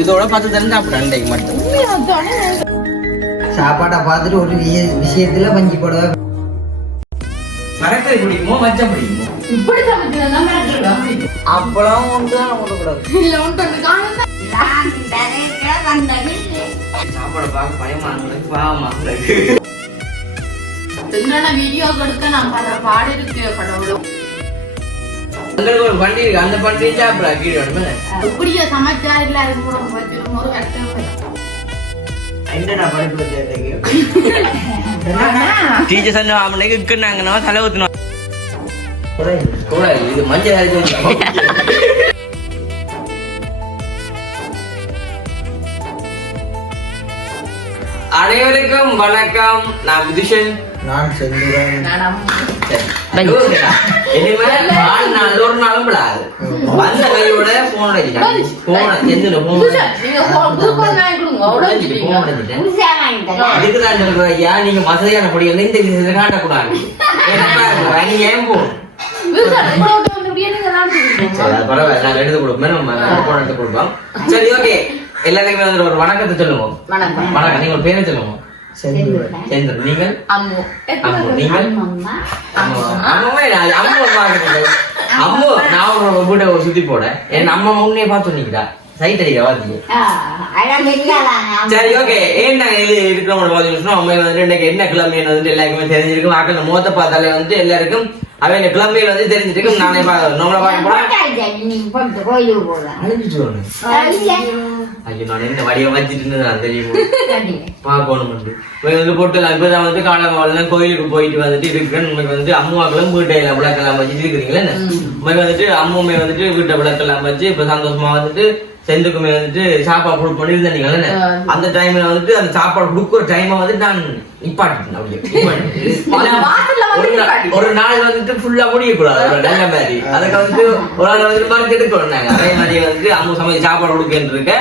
இதோட பத்து தரம் அண்டைக்கு மட்டும். சாப்பாட்டை பார்த்துட்டு ஒரு விஷய- விஷயத்துல பஞ்சு போடுவா. மரக்கறி பிடிக்குமோ மச்சம் பிடிக்குமோ இப்படி ஒன்று தான் விடக்கூடாது இல்ல, காணுதா? சாப்பாடு பார்க்க பயமா இருக்கு பாவமா இருக்கு. என்னென்ன வீடியோ கொடுக்க நான் பாடு இருக்கு கடவுளும் உங்களுக்கு ஒரு வண்டி இருக்கு. அந்த வண்டியை சாப்பிடா கீழே வேணுமே இப்படியே சமைச்சா இல்ல அது கூட வச்சிரும் ஒரு கஷ்டம் என்னடா படிப்பு கேட்டீங்க டீச்சர் சொன்ன அவனுக்கு இருக்குன்னாங்கன்னா தலை ஊத்தணும் கூட இது மஞ்சள் அரைச்சு அனைவருக்கும் வணக்கம். நான் விதுஷன் நான் வாழ்நாள் ஒரு நாளும் விடாது வந்த கையோட போன் அடிச்சிட்டான் போன போன். போன் சொல்றேன் ஐயா நீங்க வசதியான படி வந்து இந்த விஷயத்துல காட்டக்கூடாது நீங்க ஏன் அது பரவாயில்ல நாங்க எடுத்து கொடுப்போம் நம்ம போன் எடுத்து கொடுப்போம் சரி ஓகே எல்லாருக்குமே ஒரு வணக்கத்தை சொல்லுவோம் வணக்கம் வணக்கம் நீங்க பேரை சொல்லுங்க செஞ்சுறேன் சேந்தர் நீங்கள்? அம்மு. அம்மு நீங்கள்? அம்மா அம்மாவே நான் அம்மா பாக்குறீங்க அம்மு. நான் ஒரு வீட்டை ஒரு சுத்தி போட. என் அம்மா முன்னே பார்த்து நிக்கிறா சைட் சரி ஓகே நாங்க இது இருக்கிறவங்க பாத்தீங்கன்னா அவங்க வந்து இன்னைக்கு என்ன கிழமைன்னு வந்து எல்லாருக்குமே தெரிஞ்சிருக்கும். ஆக்கள் முகத்தை பார்த்தாலே வந்து எல்லாருக்கும் அவங்க கிழமையில வந்து தெரிஞ்சிருக்கும். நானே நம்மள பார்க்க வரணும் ஐயோ நான் என்ன வச்சுட்டு நான் தெரியும்? பார்க்கணும் இவங்க வந்து போட்டு இப்பதான் வந்து காலமாவெல்லாம் கோயிலுக்கு போயிட்டு வந்துட்டு இருக்கிறேன் உங்களுக்கு வந்து அம்மாக்களும் வீட்டை விளக்கெல்லாம் வச்சுட்டு இருக்கிறீங்களா என்ன? உங்களுக்கு வந்துட்டு அம்முமே வந்துட்டு வீட்டை விளக்கெல்லாம் வச்சு இப்ப சந்தோஷமா வந்துட்டு செந்துக்குமே வந்துட்டு சாப்பாடு கொடுப்போம் இருந்தீங்களா என்ன அந்த டைம்ல வந்துட்டு அந்த சாப்பாடு கொடுக்குற டைமை வந்து நான் நிப்பாட்டிட்டேன் அப்படியே. ஒரு நாள் வந்துட்டு ஃபுல்லா முடிய கூடாது ஒரு நல்ல மாதிரி. அதுக்கு வந்து ஒரு நாள் வந்துட்டு மருந்து எடுக்கணும் நாங்க. அதே மாதிரி வந்துட்டு அம்மா சமைச்சு சாப்பாடு கொடுக்கன்னு இருக்க.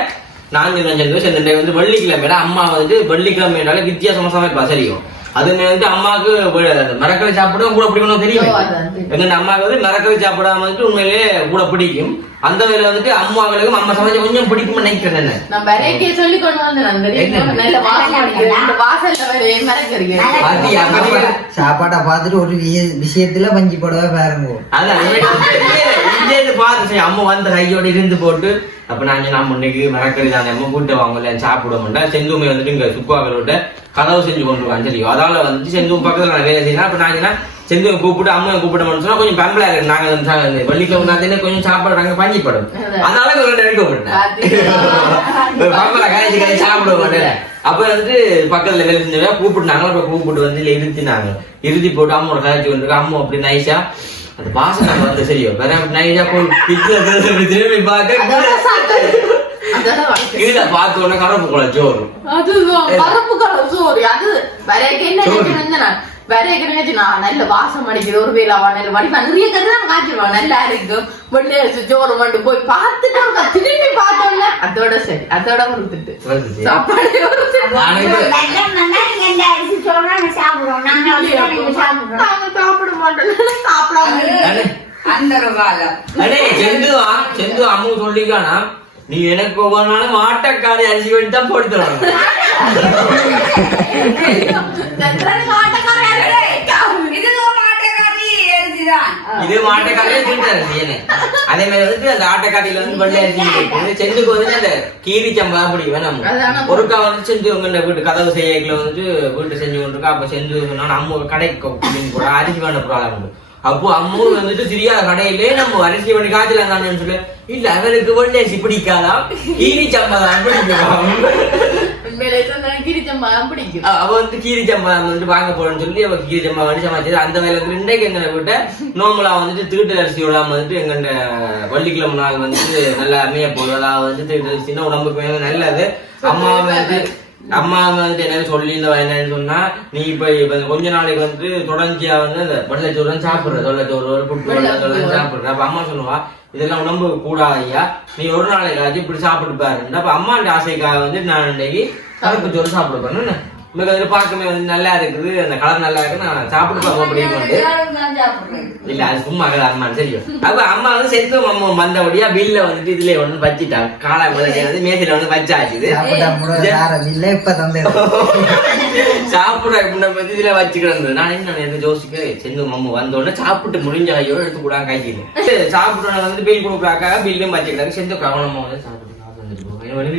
நான்கு time வந்து வெள்ளிக்கிழமை அம்மா வந்துட்டு வெள்ளிக்கிழமைனால வித்தியாசமா சமைப்பா சரியும் அது வந்துட்டு அம்மாவுக்கு வெ- மரக்கறி சாப்பிட கூட பிடிக்கணும் தெரியும். எங்க அம்மாவுக்கு வந்து மரக்கறி சாப்பிடாம வந்துட்டு உண்மையிலேயே கூட பிடிக்கும். அந்த வேலை வந்துட்டு அம்மாவுக்கும் அம்மா சமைச்ச கொஞ்சம் பிடிக்கும்னு நினைக்கிறேன் என்ன நான் வெரைட்டியை சொல்லி கொண்டு வந்தேன்? சாப்பாட்டை பார்த்துட்டு ஒரு விஷய- விஷயத்துல பஞ்சு போடவா பாருங்க. அதான். இங்கே பார்த்து சரி, அம்மா வந்த கையோட இருந்து போட்டு அப்ப நான் அம்மா இன்னைக்கு மரக்கறி தான் அம்மா கூட்ட வாங்கல சாப்பிட மாட்டேன். செந்துமை வந்துட்டு இங்க சுக்குவாக்களோட கதவு செஞ்சு கொண்டு வாங்க சரி. அதால வந்துட்டு செந்தும் பக்கத்துல நான் வேலை செய்யணும் அப்ப நான் செந்துவை கூப்பிட்டு அம்மா கூப்பிட சொன்னா கொஞ்சம் பெம்பளா இருக்கு. நாங்க வந்து சா- இந்த வெள்ளிக்கிழமை நான் கொஞ்சம் சாப்பிடுறாங்க பஞ்சு படும் அதனால ஒரு எடுக்க விட்டேன் பம்பளை கழிச்சு கழிச்சு சாப்பிட மாட்டேன். அப்ப வந்துட்டு பக்கத்துல வேலை செஞ்சவங்க கூப்பிட்டு அப்ப கூப்பிட்டு வந்து இருத்தினாங்க இருத்தி போட்டு அம்மாவோட கழிச்சு கொண்டு அம்மா அப்படி நைஸா அந்த பாசம் வந்து சரியோ வேற நைஸா போய் பிச்சுல திரும்பி திரும்பி பார்க்க கீழே பார்த்த உடனே கரப்பு குள்ள ஜோறு அதுதான் பருப்பு கலர் சோறு. அது வரைக்கு என்ன சோறு. நினைச்சு நான் வரைக்கு நினைச்சு நான் நல்ல வாசம் அடிக்குது ஒரு வேலை அவன் நல்ல வடிவா. நிறைய கதை தான் காய்ச்சிருவான் நல்லா இருக்கும் வெள்ளை அரிசி சோறு மட்டும் போய் பார்த்துட்டு அவங்க திரும்பி பார்த்தோம்ல அதோட சரி. அதோட. சாப்பாடு வருது. நாங்க சாப்பிட மாட்டோம். சாப்பிடாம அடே, அடே. செந்துவா செந்து அம்மு சொல்லிக்கானா நீ எனக்கு ஒவ்வொரு ஆட்டக்காரி அரிசி வெட்டி தான் போட்டு தரணும் இது மாட்டக்காரியே தின்றாரு என்ன அதே மாதிரி வந்துட்டு அந்த ஆட்டக்காரியில வந்து வெள்ளை அரிசி செந்துக்கு வந்து அந்த கீரி சம்பா வேணாம். அதான ஒருக்கா வந்து செஞ்சு உங்க வீட்டு கதவு செய்யல வந்துட்டு வீட்டு செஞ்சு கொண்டிருக்கா. அப்ப செஞ்சு சொன்னா அம்மு கடைக்கு கூட அரிசி வேண்ட ப்ராப்ளம் அப்போ அம்மு வந்துட்டு தெரியாத கடையிலே நம்ம அரிசி பண்ணி காய்ச்சல இருந்தான்னு சொல்லு. இல்ல அவருக்கு வெள்ளை அரிசி பிடிக்காதா? கீரி சம்பா தான் பிடிக்கும். கிரிச்சம்பா அவ வந்து கீரி சம்பா வந்துட்டு வாங்க போறேன்னு சொல்லி அவ கீரி சம்பா வந்து சமைச்சது அந்த வேலை இன்றைக்கு எங்க வீட்டை நோம்பலா வந்துட்டு தீட்டு அரிசி விடாம வந்துட்டு எங்க வள்ளிக்கிழமை நாள் வந்துட்டு நல்லா அமைய போகுது அதாவது வந்து தீட்டு அரிசினா உடம்புக்கு நல்லது அம்மா வந்து அம்மா வந்துட்டு என்ன சொல்லி இந்த என்னன்னு சொன்னா நீ இப்ப கொஞ்ச நாளைக்கு வந்து தொடர்ச்சியா வந்து அந்த வெள்ளச்சோறு சாப்பிடுற வெள்ளச்சோறு புட்டு வெள்ளச்சோறு சாப்பிடுற. அப்ப அம்மா சொல்லுவா இதெல்லாம் உடம்பு கூடாது ஐயா நீ ஒரு நாளைக்காச்சும் இப்படி சாப்பிட்டு பாருங்க அப்ப அம்மாண்ட ஆசைக்காக வந்து நான் இன்னைக்கு கருப்பு சோறு சாப்பிட போறேன். உங்களுக்கு வந்து பார்க்கவே வந்து நல்லா இருக்குது அந்த கலர் நல்லா இருக்கு நான் சாப்பிட்டு பார்க்க முடியும் இல்ல அது சும்மா அம்மா தெரியும் அப்ப அம்மா வந்து செத்து அம்மா வந்தபடியா பில்ல வந்துட்டு இதுல வந்து வச்சிட்டாங்க காலை முதல்ல வந்து மேசையில வந்து வச்சாச்சு சாப்பிட்டா முறை ஆரம் இல்ல இப்ப தந்தேன் சாப்பிட முன்ன வந்து இதுல வச்சுக்கிறது. நான் என்ன எனக்கு ஜோசிக்க செந்து அம்மா வந்த உடனே சாப்பிட்டு முடிஞ்ச ஐயோ எடுத்து கூட காய்ச்சிருந்தேன் சாப்பிட்டு வந்து பில் கொடுக்குறாக்கா பில்லும் வச்சுக்கிறாங்க செந்து கவனமா வந்து சாப்பிட்டு காசு வந்துட்டு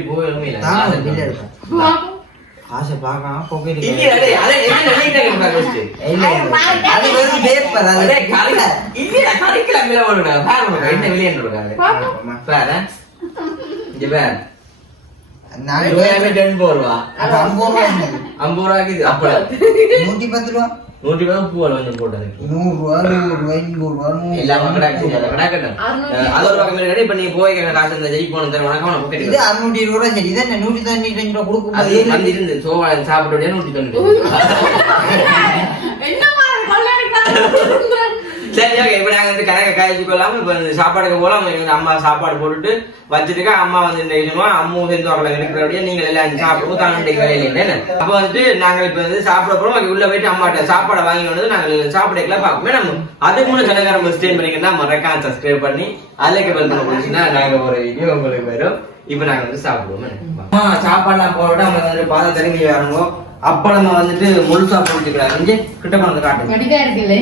வெளியே இல்லை இல்லை. காசை பார்க்காம போக்கிட்டு இல்லையே, அடே, என்ன நினைக்கிறீங்க பாரு first. இல்ல இல்ல. அது வந்து பேப்பர் அது அடே, கரை- இல்லையா, கரைக்கல மேல. பாருங்க, என்ன வெளியேன்னு இருக்காரு. பாரு. இங்க பாரு. அது ஐம்பது ரூபா என்னது? ஐம்பது ரூபாய்க்கு பத்து ரூபா நூற்றி பத்து பூவல் வந்து போட்டது. நூறு ரூபா நூறு ரூபா இன்னூறு ரூபா நூறு எல்லாமே அது ஒரு பக்கம் இருக்கு. இப்ப போய் காசு இந்த ஜெயிக்கு போன தர வணக்கம் இது இருபது சரி இதான் அஞ்சு ரூபா கொடுக்கும் அது வந்து இருந்து சோவா சாப்பிட்டு நூற்றி சரி ஓகே இப்போ நாங்கள் வந்து கணக்கை காய்ச்சி கொள்ளாமல் இப்போ இந்த சாப்பாடுக்கு போகலாம் வந்து அம்மா சாப்பாடு போட்டுட்டு வச்சுட்டுக்கா அம்மா வந்து இந்த இதுமா அம்மா சேர்ந்து அவங்களை இருக்கிறபடியே நீங்கள் எல்லாம் சாப்பிடுவோம் தானுடைய வேலையில் இல்லைன்னு அப்போ வந்துட்டு நாங்கள் இப்போ வந்து சாப்பிட போகிறோம் அங்கே உள்ள போயிட்டு அம்மாட்ட சாப்பாடை வாங்கி வந்து நாங்கள் சாப்பிடக்கலாம் பார்ப்போம். நம்ம அதுக்கு முன்னாடி கணக்காரம் ஸ்டேன் பண்ணிங்கன்னா மறக்காம சப்ஸ்கிரைப் பண்ணி அதுக்கு பெல் பண்ண போச்சுன்னா நாங்கள் ஒரு வீடியோ உங்களுக்கு வரும். இப்போ நாங்கள் வந்து சாப்பிடுவோம். அம்மா சாப்பாடுலாம் போட்டு அவங்க வந்து பாதை திரும்பி வரணும் அப்போ நம்ம வந்துட்டு முழுசா போட்டுக்கிறாங்க இங்கே கிட்ட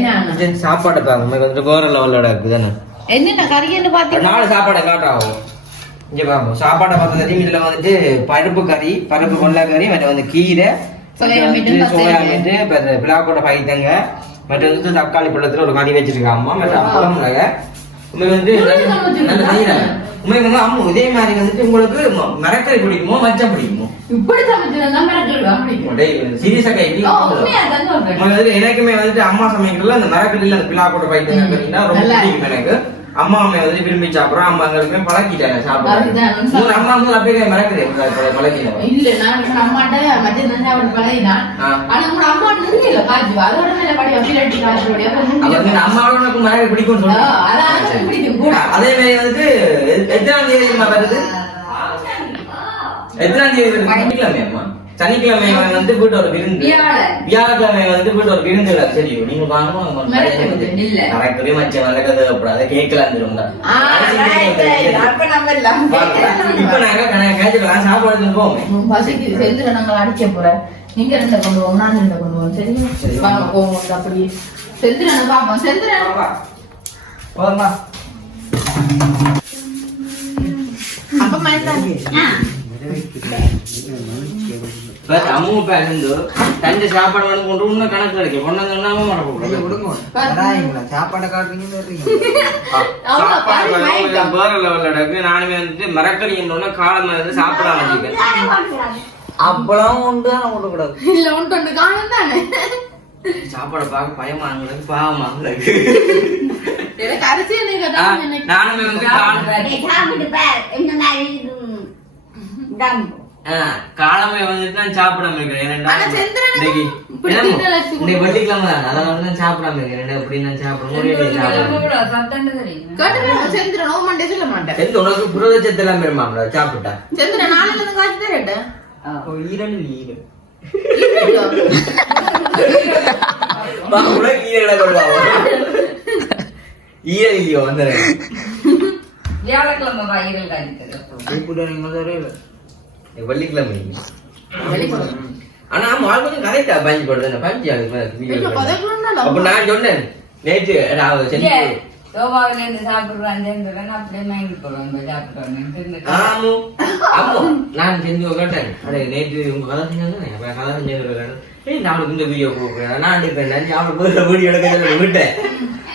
நான். இது சாப்பாடு பாருங்க. வந்துட்டு வேற லெவலோட இருக்குதானே என்னென்ன கறின்னு பாத்தீங்கன்னா நாலு சாப்பாடை காட்டாகும் இங்க பாருங்க. சாப்பாடை பார்த்தது இதுல வந்துட்டு பருப்பு கறி பருப்பு கொண்டை கறி மற்ற வந்து கீரை சோயா மீட்டு, பிளாக்கோட பைத்தங்க மற்ற வந்து தக்காளி பழத்துல ஒரு கறி வச்சிருக்காங்க. மற்ற அப்பளம் உண்மை வந்து? நல்ல செய்யறாங்க உண்மை வந்து அம்மா இதே மாதிரி வந்துட்டு உங்களுக்கு ம- மரக்கறி பிடிக்குமோ மச்சம் பிடிக்குமோ? மிரட்டல் எனக்குமே வந்துட்டு அம்மா சமைக்கிறதுல அந்த மரக்கடியில அந்த பிளாக்கோட பைத்தங்க கறினா ரொம்ப பிடிக்கும் எனக்கு. அம்மா அம்மா வந்து விரும்பி சாப்பிடுறோம். அம்மா எங்களுக்குமே பழக்கிட்டாங்க. உங்க அம்மா வந்து அப்படியே மறக்குது பழக்கிட்டாங்க இல்ல நான் அம்மாட்ட மத்தியம் தான் சாப்பிட்டு பழகினான். ஆனா உங்க அம்மா நிறுத்தில காய்ச்சி அதோட மேல படி அப்படி நிறுத்தில. வந்து அம்மாவோட உனக்கு மறக்க சொல்லுங்க பிடிக்கும் கூட. அதே மாதிரி வந்துட்டு எத்தனாம் தேதி அம்மா வருது எத்தனாம் தேதி வருது அம்மா. சனிக்கிழமை வந்து வீட்டு ஒரு விருந்து. வியாழக்கிழமை வந்து வீட்டு ஒரு விருந்து இல்லை தெரியும். நீங்க வாங்க மறக்கிறது இல்ல. மறக்கவே மச்சம் மறக்கிறது அப்படி கேட்கலாம் எல்லாம் இப்ப நாங்க கணக்கு கேட்டுக்கலாம் சாப்பாடு போவோமே. உம், பசிக்குது செந்திர நாங்கள் அடிக்க போறேன் நீங்க ரெண்ட கொண்டு போவோம் நான் ரெண்ட கொண்டு போவோம் சரி. வாங்க போவோம். அப்படி செந்திரனை பாப்போம். செந்திரன் போதுமா? அப்ப மயந்தாங்க பட் அம்மா பேருந்து தஞ்சை சாப்பாடு வந்து கொண்டு இன்னும் கணக்கு கிடைக்கும். கொண்டு வந்தோம்னா அம்மா ஐயோ, மறக்க விடுங்க. சாப்பாடை மயக்கம். வேற லெவல்ல நானுமே வந்துட்டு மரக்கறின்னு காலம் வந்து சாப்பிடாம வச்சிருக்கேன் அப்பளம் உண்டு விடக்கூடாது. இல்ல காணும் தானே? சாப்பாடை பார்க்க பயமா பாவமா அரிசி எனக்கு நானுமே வந்து காலம் வந்துட்டு நான் சாப்பிடாம இருக்கிறேன். வெள்ளிக்கிழமை தான். அதனால வந்து நான் சாப்பிடாம இருக்கிறேன். எப்படி நான் சாப்பிட முடியல சாப்பிட கேட்டு செந்திரன். ஓ மண்டே சொல்ல மாட்டேன். எந்த உனக்கு புரதச்சத்து எல்லாம் பெருமாம்ல சாப்பிட்டா? செந்திரன் நாளைல இருந்து கேட்டேன் அப்போ ஈரல் ஈரல். உனக்கு ஈரலை வா. ஈரல் இல்லையோ வந்துடுறேன். இப்படி நீங்க சொல்றீங்க. வெள்ளிக்கிழமை. ஆனா கொஞ்சம் கரெக்டா பஞ்சு போடுறது பஞ்சு அப்ப நான் சொன்னேன் நேற்று நான் செஞ்சு ஆமு ஆமு நான் செஞ்சு கேட்டேன் அடே நேற்று உங்க கதை செஞ்சாங்க அப்ப கதை செஞ்சு ஏய் நாளைக்கு இந்த வீடியோ கொடுக்குறேன் நான் எடுப்பேன் நான் அவளுக்கு வீடியோ எடுக்க சொல்லி விட்டேன்.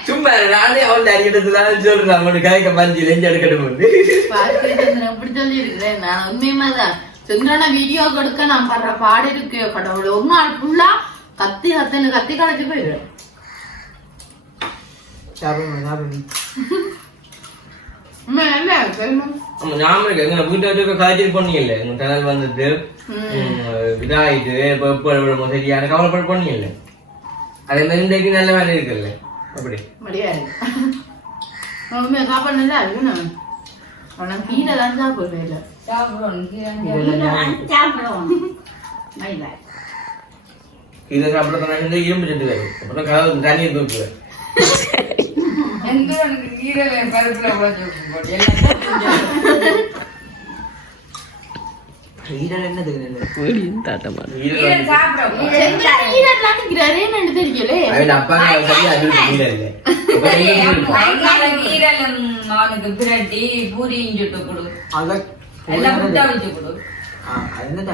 சும்மா நானே அவள் அடிக்கிறதுலாம் சொல்றேன். அவனுக்கு கதைக்க பஞ்சு லெஞ்சு எடுக்கட்டும் பாரு, செந்திரன் இப்படி சொல்லி இருக்கிறேன் நான் உண்மையுமே தான்? செந்திரனை வீடியோ கொடுக்க நான் படுற பாடு இருக்கு கடவுள். ஒரு நாள் ஃபுல்லா கத்தி கத்துன்னு கத்தி களைச்சு போயிடுறேன் சாப்பிடுங்க, சாப்பிடுங்க. உண்மை இல்ல சரிமா ஆமா ஞாபகம் இருக்கு. எங்க வீட்டை வச்சு கதைச்சிட்டு பண்ணீங்கல்ல உங்க சேனல் வந்துட்டு ம், இதாயிட்டு இப்ப எப்ப விடுமோ சரியான கவலைப்பட பண்ணீங்கல்ல அதே மாதிரி இன்றைக்கு நல்ல வேலை இருக்குல்ல. அப்படி. முடியாது உண்மையா சாப்பிடணும்ல ஆனா கீரை தான் சாப்பிடுவேன் இல்ல இதை சாப்பிட சொன்னா இரும்பு சத்து வேறு அப்புறம் கதவு தண்ணியை தூக்குவேன் எந்த கீரல பருப்புல போட்டு ஈரல் என்னது நல்லது ஈரல் சாப்பிட ஈரல்லாம் நிக்கிறாரு என்னன்னு தெரியலே அவன் அப்பாங்க சொல்லி அது இல்லை இல்லை. ஈரலும் அவனுக்கு பிரட்டி பூரியும் சுட்டு கொடு அத எல்லாம் புட்டா வச்சு கொடு அது என்னது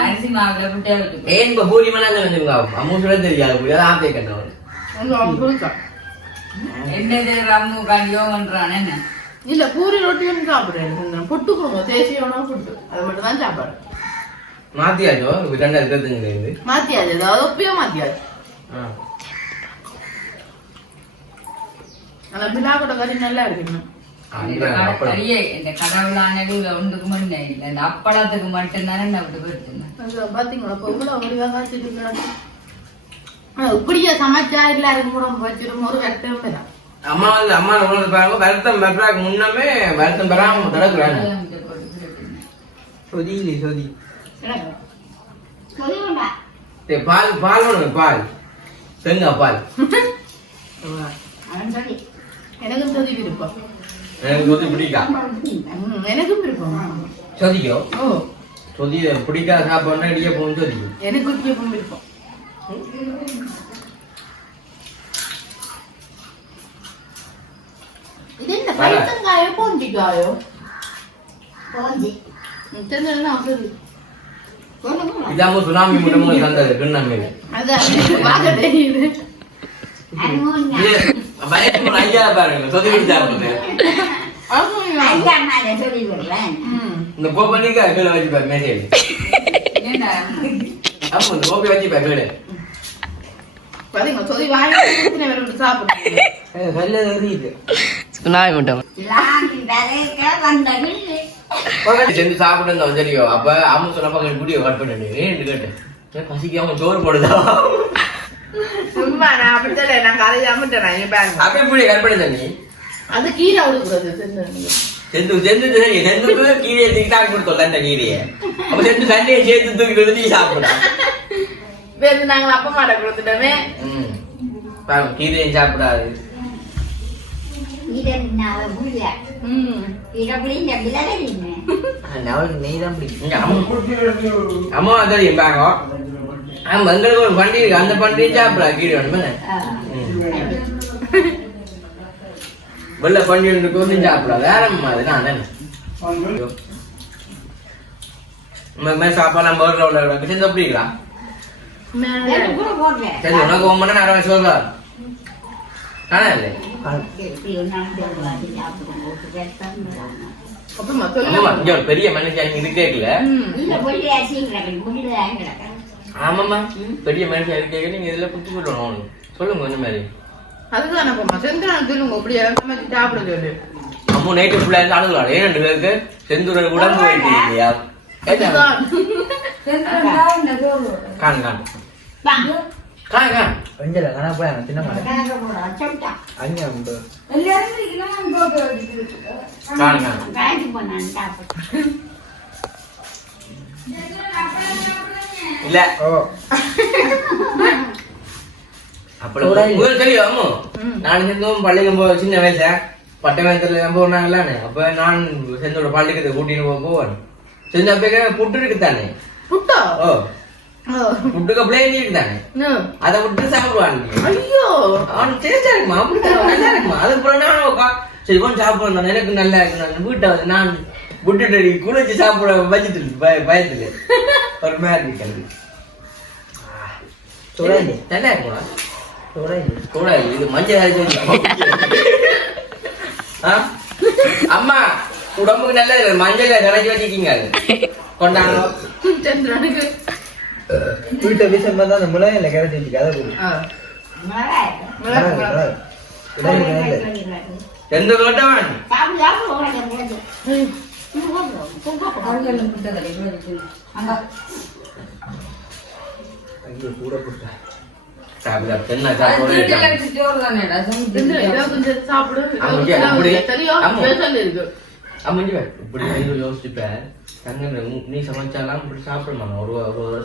அரிசி மாவுல புட்டா வச்சு கொடு ஏன் இப்ப பூரி மணி வந்துருங்க அம்மா சொல்ல தெரியாது புரியாது ஆப்பே கண்டவன் என்னது ரம்மு காண்டியோ பண்றான் என்ன இல்ல பூரி ரொட்டி ஒன்று சாப்பிடுறேன் புட்டு கொடுங்க தேசிய உணவு புட்டு அது மட்டும் தான் சாப்பாடு மாத்தியாச்சோ ரெண்டாயிரத்தி இருபத்தஞ்சுல இருந்து மாத்தியாது ஏதாவது ஒப்பியோ மாத்தியாது ஆ. அந்த கறி நல்லா அப்படிதான் கடை- முன்னே இல்லை இந்த அப்பளத்துக்கு மட்டும்தானே இப்படியே சமைச்சா எல்லாருக்கும் கூட வச்சிரும் ஒரு கட்டம் அம்மா வந்து அம்மா உணர்ந்து பாருங்க வருத்தம் பெறாக்கு முன்னமே வருத்தம் பெறாம கிடக்குறாங்க சொதியிலே சொதி. சரி, பால் பால் ஒண்ணு பால்? தேங்காய் பால். எனக்கும் சொதி விருப்பம். எனக்கு வந்து பிடிக்கா? எனக்கும் விருப்பம். சொதிக்கோ? ஓ. சொதி பிடிக்காத சாப்பாடுனா இடிய போகணும் சொதிக்கும். எனக்கு விருப்பம் விருப்பம் இது என்ன பைத்தங்காயோ போஞ்சிக்காயோ தெரிஞ்சதுன்னா சொல்லு இதாம சுனாமி முட்டமும் தந்தது கிண்ணமே அதான் பார்க்க தெரியுது பயத்து ஐயா பாருங்க சொதி. ம். இந்த கோப்பனிக்கா கீழே வச்சு பாரு என்ன ஆமா இந்த கோப்பை வச்சு பாரு கீழே பாத்தீங்களா சொதி வாங்கி எத்தனை சாப்பிட்டு இருந்தோம் சரியோ? அப்ப அம்மா சொன்னப்ப குடிய கட் பண்ணி ஏன்னு கேட்டேன் ஏன் பசிக்காம சோறு போடுதா? சும்மா நான் அப்படித்தான் நான் நான் இங்க பாருங்க. அப்ப எப்படி கட் பண்ணி தண்ணி அது கீழே செந்து செந்து செந்துக்கு கீரையை தூக்கி தான் கொடுத்தோம் தண்டை கீரையை. அப்ப செந்து தண்டையை சேர்த்து தூக்கி வந்து நீ சாப்பிடலாம் நாங்கள் அப்பா மாட்ட கொடுத்துட்டோமே. ம். பாருங்க கீரையும் சாப்பிடாது. தான் அம்மா அம்மா தெரியும் பாங்க ஆமா எங்களுக்கு ஒரு பண்டி இருக்கு அந்த சாப்பிடலாம் கீரை வேணுமே வெள்ளை பண்டி இருக்கு ஒன்றும் சாப்பிடலாம் வேற மாதிரி நான் தானே சாப்பாடுலாம் போடுற உள்ள சேர்ந்து சரி உனக்கு நேரம் சொல்றா ஒரு பெரிய மனுஷன் இது கேட்கல ஆமாம்மா பெரிய மனுஷன் இது கேட்க நீங்க இதுல புத்தி சொல்லணும் சொல்லுங்க இந்த மாதிரி அதுதான் அப்பமா செந்திரன் சொல்லுங்க இப்படி எல்லாம் சாப்பிட சொல்லு அம்மா நைட்டு ஃபுல்லா இருந்து ஏன் ரெண்டு பேருக்கு அதுதான் காணு காணு காணு காணு கொஞ்சம் கணா போய் தின்ன மாட்டேன் அங்கே உண்டு இல்ல ஓ அப்படி தெரியும் அம்மு நான் செந்தோம் பள்ளிக்கு போ சின்ன வயசுல பட்ட வயசுல நம்ம போனாங்களானே அப்ப நான் செந்தோட பள்ளிக்கு கூட்டின்னு போக போவேன் செஞ்ச அப்ப புட்டு இருக்கு தானே புட்டா ஓ ஓ. புட்டுக்கு பிளேன் இருக்கு தானே. அதை விட்டு சாப்பிடுவாங்க ஐயோ அவன் சேச்சா இருக்குமா அப்படித்தான் நல்லா இருக்குமா அது அப்புறம் நான் சரி கொஞ்சம் சாப்பிடணும் எனக்கு நல்லா இருக்கு வீட்டை வந்து நான் விட்டுட்டு குளிச்சு சாப்பிட பய பயத்துல ஒரு மாதிரி இருக்கிறது தொடாது நல்லா இருக்குமா தொடாது கூட இது மஞ்சள்? அம்மா உடம்புக்கு நல்லது மஞ்சள் கரைச்சி வச்சிருக்கீங்க அது கொண்டாங்க வீட்டை வீசும்போது தான் அந்த முளையில கிடச்சி வச்சு கதை கொடு ஆ. வராது, வராது. உடம்பு நல்லது. எந்த போட்டா சாப்பிட யோசிச்சுப்பேன் தங்க நீ சமைச்சாலாம் இப்படி ஒரு ஒரு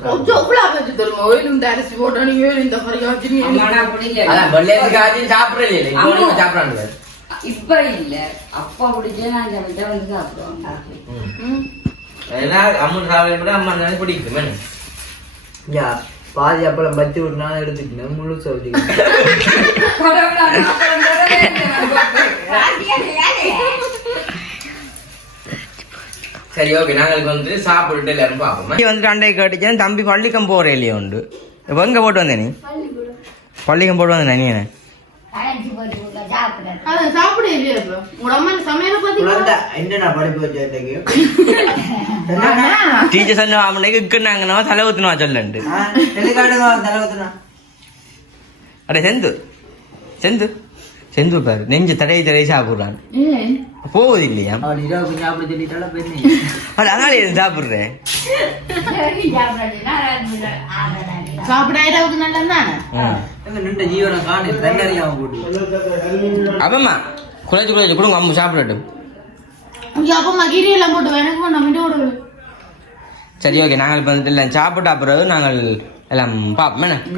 ஒரு இந்த அரிசி போட்டா இந்த நீ அதான் வெள்ளையத்துக்கு ஆச்சும் சாப்பிடல இல்லை இப்போ நீங்க சாப்பிடாங்க இப்ப இல்ல அப்பா பிடிச்சே நான் சமைச்சா வந்து சாப்பிடுவோம் ம். ஏன்னா அம்மா சாப்பிட அம்மா தானே பிடிக்கும் மேடம் யா பாதி அப்பளம் பத்தி விட்டுனாலும் எடுத்துக்கணும் முழு சவுதி சரி ஓகே நாங்களுக்கு வந்து சாப்பிட்டுட்டு எல்லாரும் பார்ப்போம்? நீ வந்து அண்டை கேட்டுச்சேன் தம்பி பள்ளிக்கம் போற இல்லையா உண்டு? இப்போ எங்க போட்டு வந்தே நீ? பள்ளிக்கம் போட்டு வந்தேன் நீ டீச்சர் சொன்ன அவனுக்கு இக்குனாங்கன்னா தலை ஊத்துனா சொல்லண்டு. டெலிகார்டுங்க தலைவத்துனா அடே செந்து. செந்து. செந்து பாரு நெஞ்சு தடை தடை சாப்பிடுறான் போகுது இல்லையா அதனால எது சாப்பிடுறேன் அப்பம்மா குழைச்சு குழைச்சு கொடுங்க அம்மா சாப்பிடட்டும். அப்பமா சரி ஓகே நாங்கள் இப்போ சாப்பிட்ட பிறகு நாங்கள் எல்லாம்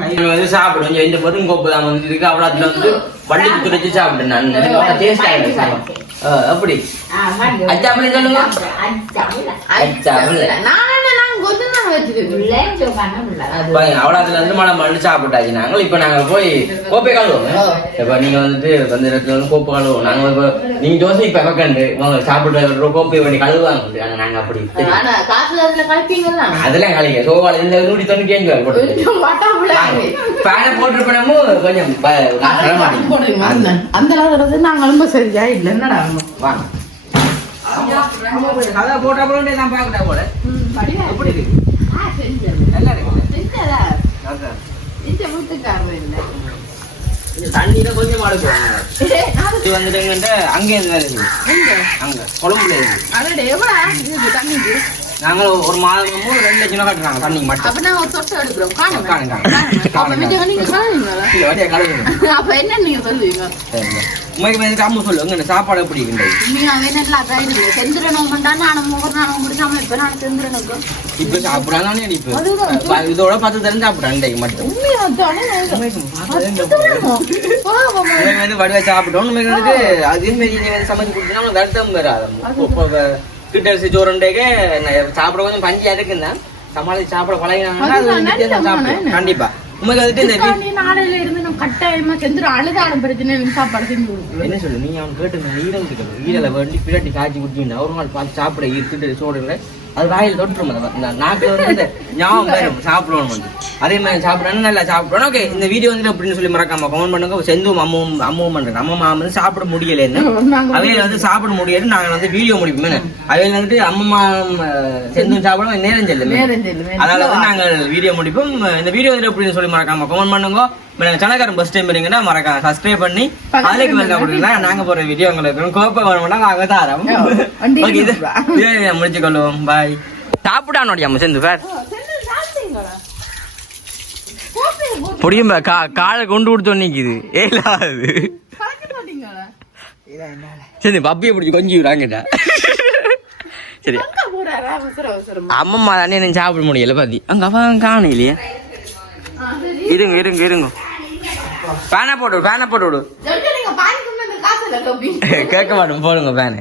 கையில் வந்து சாப்பிடுவோம் இங்க இந்த பொருள் கோப்பு தான் வந்து இருக்கு வந்து வண்டிக்கு துடைச்சு சாப்பிட்டேன் நான் டேஸ்ட் சொல்லுங்க அச்சாப்பிள்ளை அவ்வளோ அதுல இருந்து மழை மழை சாப்பிட்டாச்சு. நாங்கள் இப்போ நாங்கள் போய் கோப்பை கழுவோம் இப்போ நீங்க வந்துட்டு வந்து இடத்துல வந்து கோப்பை கழுவோம் நாங்கள் இப்போ நீங்க தோசை இப்போ பக்கண்டு இவங்க சாப்பிட்டு கோப்பை வேண்டி கழுவாங்க ஆனா நாங்கள் அப்படி அதெல்லாம் கழிங்க சோபால இந்த நூற்றி தொண்ணூற்றி அஞ்சு ரூபாய் போட்டு கொஞ்சம். அந்த அளவுக்கு நாங்க ரொம்ப சரியா இல்ல. என்னடா வாங்க. போட்டா போல நான் பார்க்கட்டா போல? எப்படி இருக்கு. நல்லா இருக்கு. இந்த தண்ணியில கொஞ்சம் இது வந்துட்டு அங்கே இருந்து அங்க? கொழம்புல இருக்கு நாங்கள் ஒரு மாதமும் ரெண்டு லட்சம் கட்டுறாங்க தண்ணிக்கு மட்டும். அப்ப நாங்க ஒரு தொட்டு எடுக்கிறோம். காணுங்க. காணுங்க, நீங்க இல்ல, கழுவுங்க. அப்ப என்ன நீங்க சொல்லுவீங்க? சரிங்க. உமைக்கு மேல அம்மா சொல்லு உங்க சாப்பாடு எப்படி இப்ப சாப்பிடாதானே இப்ப இதோட பத்து தரம் சாப்பிடுறேன் அன்றைக்கு மட்டும் இந்த வந்து வடிவா சாப்பிட்டோம் வந்து அதே மாதிரி வந்து சமைச்சு கொடுத்தீங்கன்னா உனக்கு வருத்தம் வராது இப்போ கிட்ட அரிசி சோறுண்டேக்க சாப்பிட கொஞ்சம் பஞ்சியா இருக்குந்தான் சமாளிச்சு சாப்பிட பழகினாங்கன்னா. கண்டிப்பா. வந்துட்டு இந்த நாளையில இருந்து நம்ம கட்டாயமா செந்திரன் அழுதாலும் பிரச்சனை இல்லை, சாப்பாடு செஞ்சு கொடுக்குறேன் என்ன சொல்லு நீ அவன் கேட்டு இருக்கணும் ஈரலை வேண்டி பிராட்டி காய்ச்சி குடிச்சுன்னா ஒரு நாள் பார்த்து சாப்பிட இருத்துட்டு சோறுல அது வாயில் அந்த இந்த நாக்கில் வந்து இந்த ஞாபகம் வரும் சாப்பிடணும் வந்து. அதே மாதிரி சாப்பிடணும் நல்லா சாப்பிடணும் ஓகே இந்த வீடியோ வந்து அப்படின்னு சொல்லி மறக்காம கமெண்ட் பண்ணுங்க. செந்தும் அம்மாவும் அம்மாவும் பண்றாங்க அம்மா மாமா வந்து சாப்பிட முடியலன்னு அவையில வந்து சாப்பிட முடியாது நாங்க வந்து வீடியோ முடிப்போம். அவையில வந்துட்டு அம்மா செந்தும் சாப்பிட நேரம் செல்லுமே. அதனால வந்து நாங்கள் வீடியோ முடிப்போம். இந்த வீடியோ வந்து எப்படின்னு சொல்லி மறக்காம கமெண்ட் பண்ணுங்க. சேனல்காரன் ஃபர்ஸ்ட் டைம் பண்ணீங்கன்னா மறக்காம சப்ஸ்கிரைப் பண்ணி அதுக்கு வெல்கம் கொடுங்க. நாங்க போற வீடியோ உங்களுக்கு கோப்பை வேணும்னா நாங்க தாரோம். ஓகே இது முடிச்சு கொள்வோம். பாய் சாப்பிடானோடி அம்மா செந்து பேர். புரியும் கா காலை கொண்டு கொடுத்து நிக்குது ஏலாது சரி பப்பியை பிடிச்சி கொஞ்சம் விடாங்கடா சரி. அம்மம்மா தானே எனக்கு சாப்பிட முடியல பாத்தி அங்க அவன் காணும் இல்லையா இருங்க இருங்க இருங்க. பேனை போட்டு பேனை போட்டு விடு. கேட்க மாட்டோம் போடுங்க பேனை